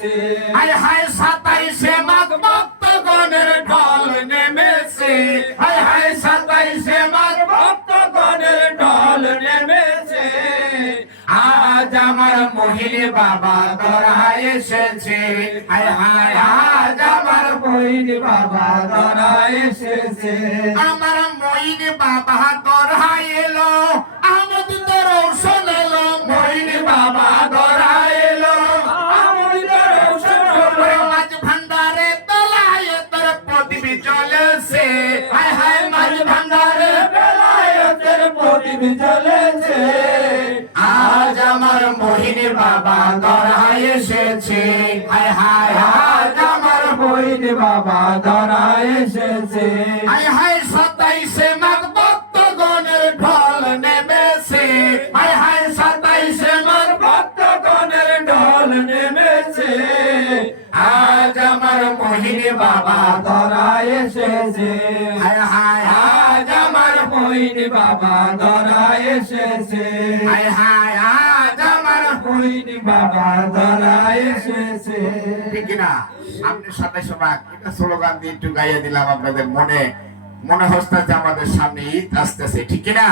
হায় হায় 27শে মাঘ ভক্তগণের ঢল নেমেছে, হায় হায় 27শে মাঘ ভক্তগণের ঢল নেমেছে। আজ আমার মোহিনী বাবা দরায় এসেছে, হায় হায় আজ আমার মোহিনী বাবা দরায় এসেছে। আমার মোহিনী বাবা দরায় এলো, আহমদ দরৌশন এলো, মোহিনী বাবা দরায় এলো, আহমদ দরৌশন এলো। মাঝ ভান্ডারে বেলায় তোর প্রদীপ জ্বলেছে, হায় হায় মাঝ ভান্ডারে বেলায় তোর প্রদীপ জ্বলেছে। আজ আমার মোহিনী বাবা দরায় এসেছে, হায় হায় আজ আমার মোহিনী বাবা দরায় এসেছে। হায় হায় 27শে মাঘ ভক্তগণের ঢল নেমেছে, হায় হায় 27শে মাঘ ভক্তগণের ঢল নেমেছে। আজ আমার মোহিনী বাবা দরায় এসেছে, হায় হায় আজ আমার মোহিনী বাবা দরায় এসেছে। হায় হায় আজ আমার মোহিনী বাবা দরায় এসেছে। ঠিক না? আপনি 27শে মাঘ এটা স্লোগান দিয়ে একটু গাইয়ে দিলাম, আপনাদের মনে মনে হচ্ছে যে আমাদের সামনে ঈদ আসতেছে, ঠিক না?